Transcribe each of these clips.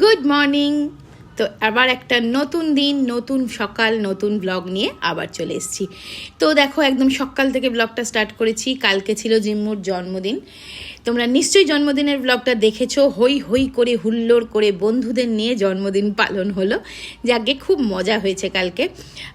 Good morning. তো আবার একটা নতুন দিন, নতুন সকাল, নতুন ব্লগ নিয়ে আবার চলে এসেছি। তো দেখো, একদম সকাল থেকে ব্লগটা স্টার্ট করেছি। কালকে ছিল জিম্মুর জন্মদিন। তোমরা নিশ্চয়ই জন্মদিনের ব্লগটা দেখেছো। হই হই করে, হুল্লোড় করে বন্ধুদের নিয়ে জন্মদিন পালন হলো। যাকে খুব মজা হয়েছে কালকে।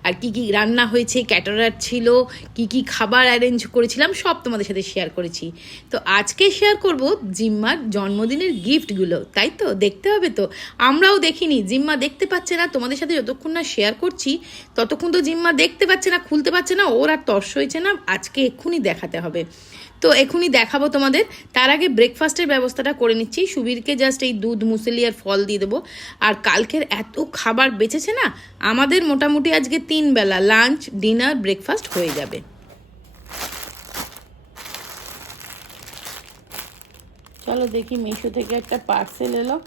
আর কি কি রান্না হয়েছে, ক্যাটারার ছিল, কি কি খাবার অ্যারেঞ্জ করেছিলাম, সব তোমাদের সাথে শেয়ার করেছি। তো আজকে শেয়ার করব জিম্মার জন্মদিনের গিফটগুলো। তাই তো, দেখতে হবে তো। আমরাও দেখিনি, জিম্মা দেখতে পাচ্ছে না। তোমাদের সাথে যতক্ষণ না শেয়ার করছি ততক্ষণ তো জিম্মা দেখতে পাচ্ছে না, খুলতে পারছে না। ওর আর তর্স হয়েছে না, আজকে এক্ষুনি দেখাতে হবে। তো এখনই দেখাবো তোমাদের। তার আগে ব্রেকফাস্টের ব্যবস্থাটা করে নিচ্ছি। সুবীরকে জাস্ট এই দুধ, মুসলি আর ফল দিয়ে দেবো। আর কালকের এত খাবার বেঁচেছে না, আমাদের মোটামুটি আজকে 3 বেলা লাঞ্চ, ডিনার, ব্রেকফাস্ট হয়ে যাবে। চলো দেখি, মিশো থেকে একটা পার্সেল এলো।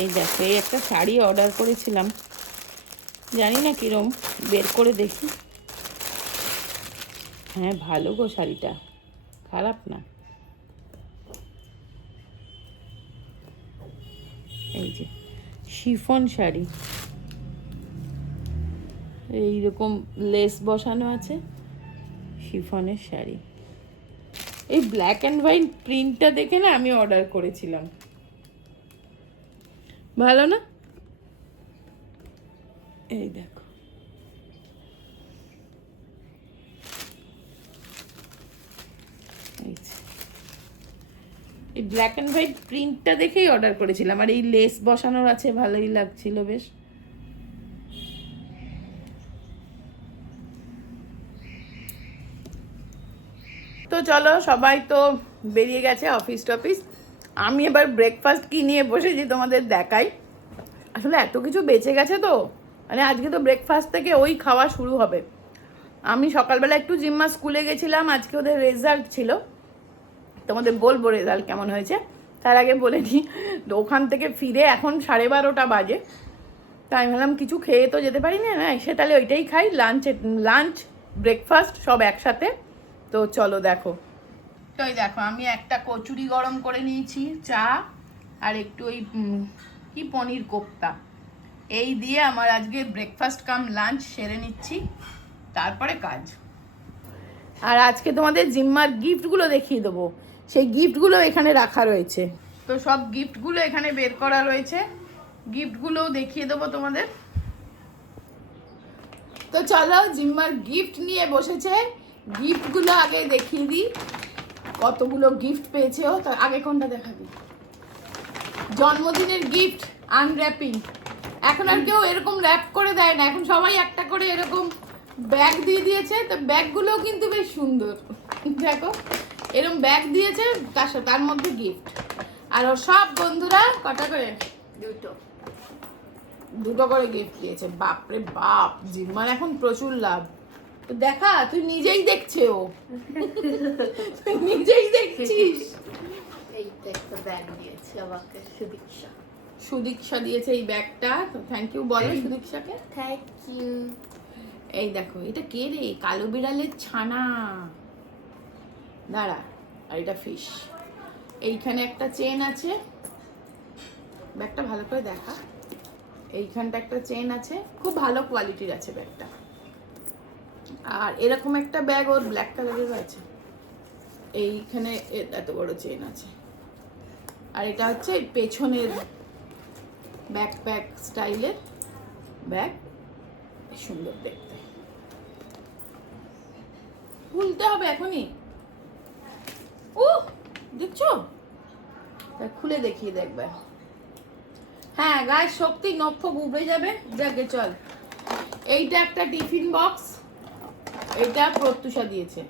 এই দেখো, এই একটা শাড়ি অর্ডার করেছিলাম, জানি না কিরম, বের করে দেখি। হ্যাঁ, ভালো গো, শাড়িটা খারাপ না। এই যে শিফন শাড়ি, এইরকম লেস বসানো আছে, শিফনের শাড়ি। এই ব্ল্যাক অ্যান্ড হোয়াইট প্রিন্টটা দেখে না আমি অর্ডার করেছিলাম। ভালো না? এই দেখো, এই ব্ল্যাক অ্যান্ড হোয়াইট প্রিন্টটা দেখেই অর্ডার করেছিলাম। আর এই লেস বসানোর আছে, ভালোই লাগছিল বেশ। তো চলো, সবাই তো বেরিয়ে গেছে অফিস টফিস। আমি এবার ব্রেকফাস্ট কি নিয়ে বসেছি তোমাদের দেখাই। আসলে এত কিছু বেঁচে গেছে তো, মানে আজকে তো ব্রেকফাস্ট থেকে ওই খাওয়া শুরু হবে। আমি সকালবেলা একটু জিম্মা স্কুলে গেছিলাম, আজকে ওদের রেজাল্ট ছিল, তোমাদের বলবো রেজাল্ট কেমন হয়েছে। তার আগে বলে নিই, ওখান থেকে ফিরে এখন 12:30 বাজে। তাই আমি ভাবলাম কিছু খেয়ে তো যেতে পারি না, এসে তাহলে ওইটাই খাই। লাঞ্চ ব্রেকফাস্ট সব একসাথে। তো চলো দেখো। তো এই দেখো, আমি একটা কচুরি গরম করে নিয়েছি, চা আর একটু ওই কি পনির কোপ্তা, এই দিয়ে আমার আজকে ব্রেকফাস্ট কাম লাঞ্চ সেরে নিচ্ছি, তারপরে কাজ। আর আজকে তোমাদের জিম্মার গিফটগুলো দেখিয়ে দেবো। সেই গিফটগুলো এখানে রাখা রয়েছে। তো সব গিফটগুলো এখানে বের করা রয়েছে, গিফটগুলোও দেখিয়ে দেবো তোমাদের। তো চলো, জিম্মার গিফট নিয়ে বসেছে। গিফটগুলো আগে দেখিয়ে দিই, কতগুলো গিফট পেয়েছে ও। তার আগে কোনটা দেখাবি? জন্মদিনের গিফট আনর্যাপিং। এখন আর কেউ এরকম র্যাপ করে দেয় না, এখন সবাই একটা করে এরকম ব্যাগ দিয়ে দিয়েছে। তো ব্যাগগুলোও কিন্তু বেশ সুন্দর, দেখো এরকম ব্যাগ দিয়েছে, তার মধ্যে গিফট। আর ওর সব বন্ধুরা কটা করে? দুটো করে গিফট দিয়েছে। বাপরে বাপ, জিম্মার এখন প্রচুর লাভ। তো দেখা, তুই নিজেই দেখছে, ও তুই নিজেই দেখছিস। এইটা একটা ব্যাগ দিয়েছে আমাকে সুদীক্ষা। সুদীক্ষা দিয়েছে এই ব্যাগটা, তো থ্যাংক ইউ বলো সুদীক্ষাকে। Thank you. এই দেখো, এটা কে রে? কালো বিড়ালের ছানা। দাঁড়া, আর এটা ফিশ। এইখানে একটা চেন আছে, ব্যাগটা ভালো করে দেখা। এইখানটা একটা চেন আছে, খুব ভালো কোয়ালিটির আছে ব্যাগটা। আর এরকম একটা ব্যাগ ওর ব্ল্যাক কালারের আছে, এইখানে এত বড় চেন আছে। আর এটা হচ্ছে পেছনের ব্যাকপ্যাক স্টাইলের ব্যাগ, সুন্দর দেখতে। খুলতে হবে এখনই। ও দেখছো, খুলে দেখিয়ে দেখবে। হ্যাঁ, গায়ের শক্তি, নখ উবে যাবে। যাকে চল, এইটা একটা টিফিন বক্স, এটা প্রত্যুষা দিয়েছে।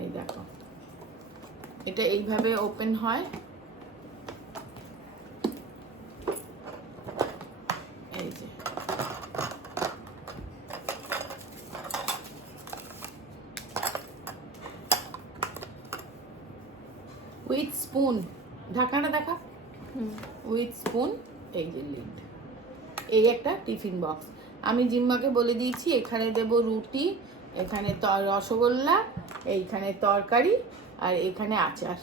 এই দেখো, এটা এইভাবে ওপেন হয়। এই যে উইথ স্পুন, ঢাকাটা দেখা, উইথ স্পুন। এই যে লিড। এই একটা টিফিন বক্স। আমি জিম্মাকে বলে দিয়েছি, এখানে দেব রুটি, এখানে রসগোল্লা, এইখানে তরকারি, আর এখানে আচার।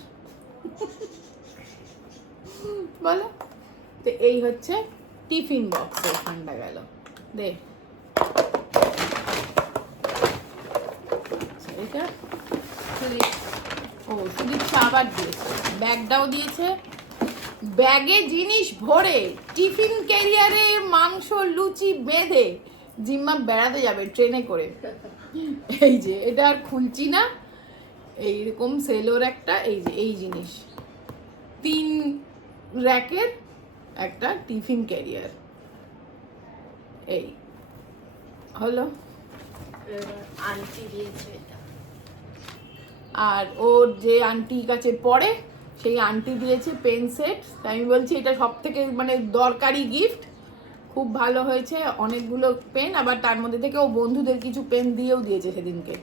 বলো, তো এই হচ্ছে টিফিন বক্স। ঠান্ডা গেল দে এটা। ও সুদীপ আবার দিয়েছে, ব্যাগটাও দিয়েছে, ব্যাগে জিনিস ভরে, টিফিন ক্যারিয়ারে মাংস লুচি বেঁধে জিম্মা বেড়াতে যাবে ট্রেনে করে। এই যে এটা আর খুলছি না, এইরকম সেলোর একটা, এই যে এই জিনিস 3 র্যাকের একটা টিফিন ক্যারিয়ার। এই হলো আন্টি দিয়েছে এটা। আর ওর যে আন্টির কাছে পড়ে সেই আন্টি দিয়েছে পেন সেট। আমি বলছি এটা সব থেকে মানে দরকারি গিফট, খুব ভালো হয়েছে। অনেকগুলো পেন, আবার তার মধ্যে থেকে ও বন্ধুদের কিছু পেন দিয়েও দিয়েছে সেদিনকে।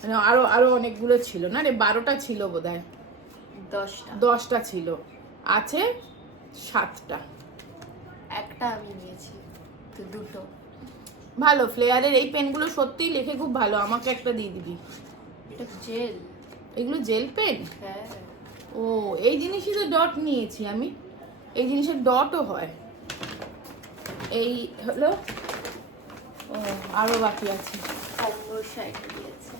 মানে আরো অনেকগুলো ছিল না রে, 12টা ছিল বোধহয়, 10টা ছিল, আছে 7টা। একটা আমি নিয়েছি, তো 2টো। ভালো, ফ্লেয়ারের এই পেনগুলো সত্যিই লেখে খুব ভালো, আমাকে একটা দিয়ে দিবি। এটা জেল। এগুলো জেল পেন? হ্যাঁ। ও এই জিনিসই তো ডট নিয়েছি আমি, এই জিনিসের ডটও হয়। এই হলো, ও আরো বাকি আছে। অমৃষা এটা দিয়েছে।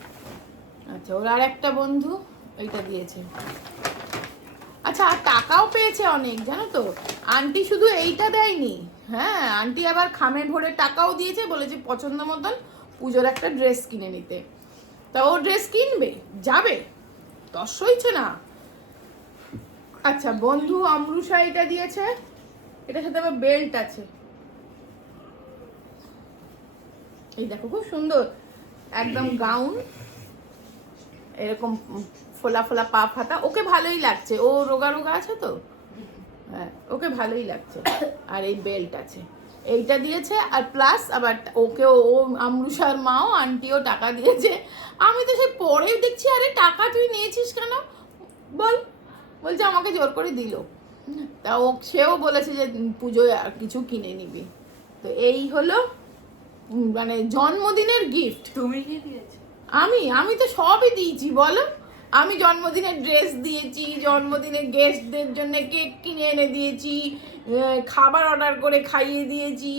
আচ্ছা, ওর আর একটা বন্ধু এইটা দিয়েছে। আচ্ছা, আর টাকাও পেয়েছে অনেক, জানো তো। আন্টি শুধু এইটা দেয়নি, হ্যাঁ আন্টি আবার খামে ভরে টাকাও দিয়েছে, বলেছে পছন্দ মতন পুজোর একটা ড্রেস কিনে নিতে। তা ও ড্রেস কিনবে, যাবে, তর সইছে না। আচ্ছা, বন্ধু অমরুষা এটা দিয়েছে, এটার সাথে আবার বেল্ট আছে। এই দেখো খুব সুন্দর একদম গাউন, এরকম ফোলা ফোলা পা ফাটা, ওকে ভালোই লাগছে, ও রোগা রোগা আছে তো, হ্যাঁ ওকে ভালোই লাগছে। আর এই বেল্ট আছে, এইটা দিয়েছে। আর প্লাস আবার ওকে ও আমরুষার মাও আন্টিও টাকা দিয়েছে। আমি তো সে পরেও দেখছি, আরে টাকা তুই নিয়েছিস কেন বল, বলছে আমাকে জোর করে দিল। তা সেও বলেছে যে পুজোয় আর কিছু কিনে নিবি। তো এই হলো মানে জন্মদিনের গিফট। তুমি কি দিয়েছো? আমি তো সবই দিয়েছি বলো। আমি জন্মদিনের ড্রেস দিয়েছি, জন্মদিনের গেস্টদের জন্য কেক কিনে এনে দিয়েছি, খাবার অর্ডার করে খাইয়ে দিয়েছি,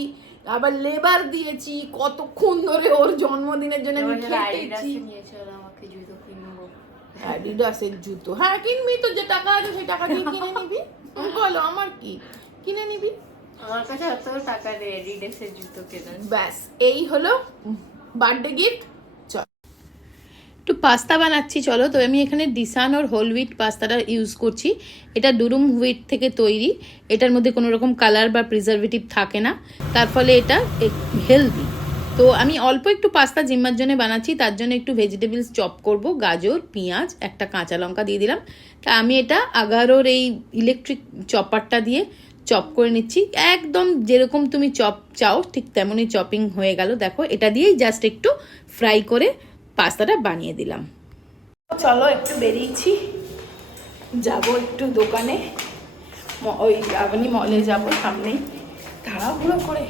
আবার লেবার দিয়েছি, কতক্ষণ ধরে ওর জন্মদিনের জন্য আমি খেটেছি। আমাকে জুতো কিনবো, অ্যাডিডাসের জুতো, হ্যাঁ কিনবি তো, যে টাকা আছে সেই টাকা দিয়ে কিনে নিবি। বলো আমার কি, কিনে নিবি। আমার কাছে এত টাকা নেই অ্যাডিডাসের জুতো কেনার। ব্যাস এই হলো বার্থডে গিফট। একটু পাস্তা বানাচ্ছি চলো। তো আমি এখানে ডিসান ওর হোল হুইট পাস্তাটা ইউজ করছি। এটা দুরুম হুইট থেকে তৈরি, এটার মধ্যে কোনো রকম কালার বা প্রিজারভেটিভ থাকে না, তার ফলে এটা হেলদি। তো আমি অল্প একটু পাস্তা জিম্মার জন্য বানাচ্ছি, তার জন্য একটু ভেজিটেবলস চপ করব, গাজর, পেঁয়াজ, একটা কাঁচা লঙ্কা দিয়ে দিলাম। তা আমি এটা আগারোর এই ইলেকট্রিক চপারটা দিয়ে চপ করে নিচ্ছি, একদম যেরকম তুমি চপ চাও ঠিক তেমনই চপিং হয়ে গেল। দেখো এটা দিয়েই জাস্ট একটু ফ্রাই করে পাস্তাটা বানিয়ে দিলাম। চলো একটু বেরিয়েছি, যাব একটু দোকানে, ওই রাবণী মলে যাব সামনেই। তাড়াহুড়ো করে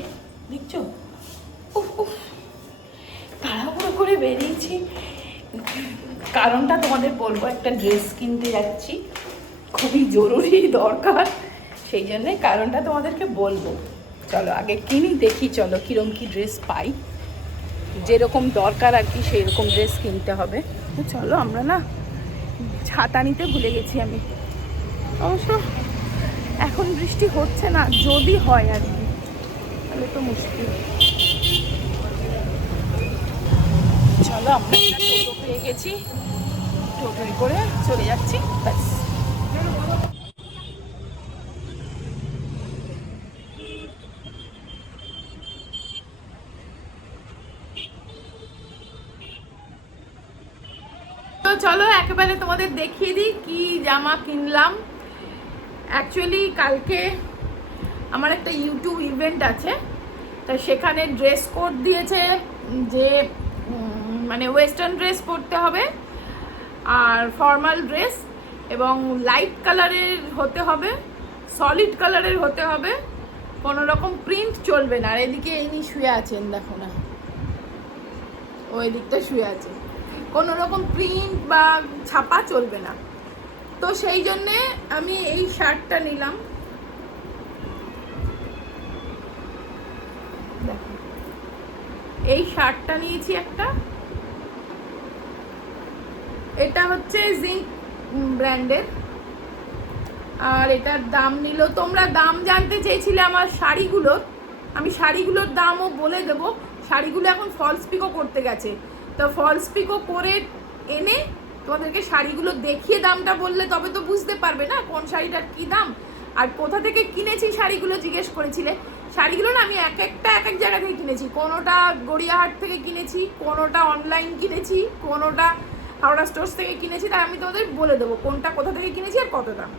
দেখছো, তাড়াহুড়ো করে বেরিয়েছি, কারণটা তোমাদের বলবো। একটা ড্রেস কিনতে যাচ্ছি, খুবই জরুরি দরকার, সেই জন্যে কারণটা তোমাদেরকে বলবো। চলো আগে কিনি, দেখি চলো কিরম কি ড্রেস পাই, যেরকম দরকার আর কি সেই রকম ড্রেস কিনতে হবে। তো চলো, আমরা না ছাতা নিতে ভুলে গেছি আমি। অবশ্য এখন বৃষ্টি হচ্ছে না, যদি হয় আর কি, তাহলে তো মুশকিল। চলো আমরা টোটো পেয়ে গেছি, টোটোয় করে চলে যাচ্ছি, ব্যাস। তো চলো একেবারে তোমাদের দেখিয়ে দিই কি জামা কিনলাম। অ্যাকচুয়ালি কালকে আমার একটা ইউটিউব ইভেন্ট আছে, তা সেখানে ড্রেস কোড দিয়েছে যে মানে ওয়েস্টার্ন ড্রেস পরতে হবে আর ফর্মাল ড্রেস, এবং লাইট কালারের হতে হবে, সলিড কালারের হতে হবে, কোনো রকম প্রিন্ট চলবে না। আর এদিকে ইনি শুয়ে আছেন, দেখো না, ও এদিকটা শুয়ে আছে, কোনো রকম প্রিন্ট বা ছাপা চলবে না। তো সেই জন্যে আমি এই শার্টটা নিলাম। দেখো, এই শার্টটা নিয়েছি একটা, এটা হচ্ছে জিঙ্ক ব্র্যান্ডের, আর এটার দাম নিল, তোমরা দাম জানতে চেয়েছিলে আমার শাড়িগুলোর, আমি শাড়িগুলোর দামও বলে দেবো। শাড়িগুলো এখন ফলস পিকো করতে গেছে, তো ফলস পিকো করে এনে তোমাদেরকে শাড়িগুলো দেখিয়ে দামটা বললে তবে তো বুঝতে পারবে না কোন শাড়িটার কী দাম। আর কোথা থেকে কিনেছি শাড়িগুলো জিজ্ঞেস করেছিলে। শাড়িগুলো না আমি এক এক জায়গা থেকে কিনেছি, কোনোটা গড়িয়াহাট থেকে কিনেছি, কোনোটা অনলাইন কিনেছি, কোনোটা হাওড়া স্টোর্স থেকে কিনেছি, তাই আমি তোমাদের বলে দেবো কোনটা কোথা থেকে কিনেছি আর কত দাম।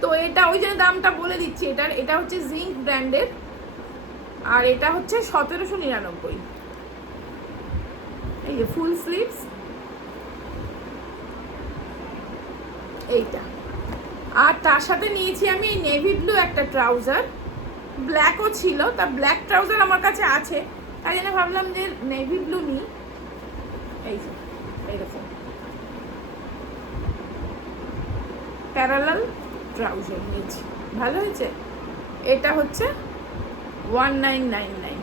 তো এটা ওই জন্য দামটা বলে দিচ্ছি। এটা হচ্ছে জিঙ্ক ব্র্যান্ডের, আর এটা হচ্ছে 1799। এই যে ফুল স্লিভস এইটা, আর তার সাথে নিয়েছি আমি এই নেভি ব্লু একটা ট্রাউজার, ব্ল্যাকও ছিল, তা ব্ল্যাক ট্রাউজার আমার কাছে আছে, তাই জন্য ভাবলাম যে নেভি ব্লু নিই। এই যে এইরকম প্যারালাল ট্রাউজার নিয়েছি, ভালো হয়েছে। এটা হচ্ছে 1999,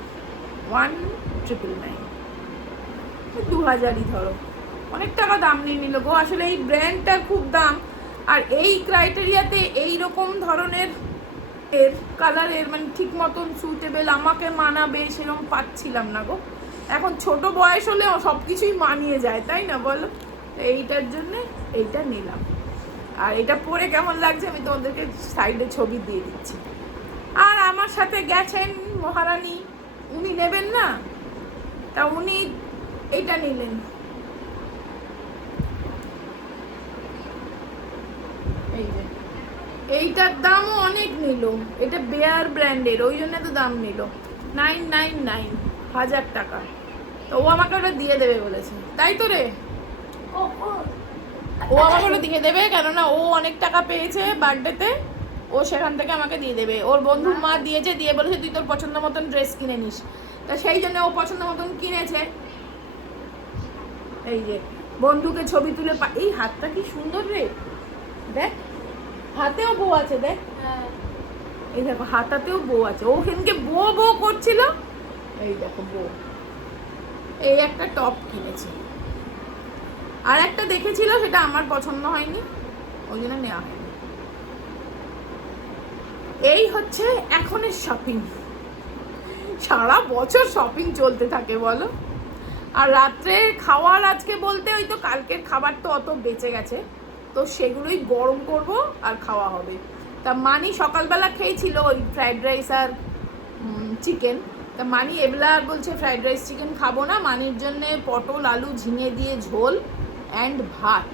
1999, 2000ই ধরো, অনেক টাকা দাম নিয়ে নিল গো। আসলে এই ব্র্যান্ডটার খুব দাম, আর এই ক্রাইটেরিয়াতে এই রকম ধরনের এর কালারের মানে ঠিক মতন সুটেবেল আমাকে মানাবে সেরকম পাচ্ছিলাম না গো। এখন ছোট বয়স হলে সব কিছুই মানিয়ে যায়, তাই না বলো। এইটার জন্যে এইটা নিলাম, আর এটা পরে কেমন লাগছে আমি তোমাদেরকে সাইডে ছবি দিয়ে দিচ্ছি। আর আমার সাথে গেছেন মহারানী, উনি নেবেন না, তা উনি এইটা নিলেন। এই যে এইটার দামও অনেক নিল, এটা বেয়ার ব্র্যান্ডের, ওই জন্য তো দাম নিল 999, 1000 টাকা। তো ও আমাকে ওটা দিয়ে দেবে বলেছে, তাই তো রে, ও আমাকে ওটা দিয়ে দেবে, কেননা ও অনেক টাকা পেয়েছে বার্থডেতে, ও সেখান থেকে আমাকে দিয়ে দেবে। ওর বন্ধুর মা দিয়েছে, দিয়ে বলেছে তুই তোর পছন্দ মতন ড্রেস কিনে নিস, তা সেই জন্য ও পছন্দ মতন কিনেছে। এই যে বন্ধুকে ছবি তুলে এই হাতটা কি সুন্দর রে, দেখ হাতেও বউ আছে, দেখ এই দেখো হাতাতেও বউ আছে, ওখানকে বউ করছিল, এই দেখো বউ। এই একটা টপ কিনেছি, আর একটা দেখেছিল সেটা আমার পছন্দ হয়নি, ওই জন্য নেওয়া হয়নি। এই হচ্ছে এখনের শপিং, সারা বছর শপিং চলতে থাকে বলো। আর রাত্রে খাওয়ার আজকে বলতে ওই তো কালকের খাবার তো অত বেঁচে গেছে, তো সেগুলোই গরম করব আর খাওয়া হবে। তা মানি সকালবেলা খেয়েছিল ওই ফ্রাইড রাইস আর চিকেন, তা মানি এবেলা আর বলছে ফ্রাইড রাইস চিকেন খাবো না, মানির জন্যে পটল আলু ঝিঙে দিয়ে ঝোল অ্যান্ড ভাত।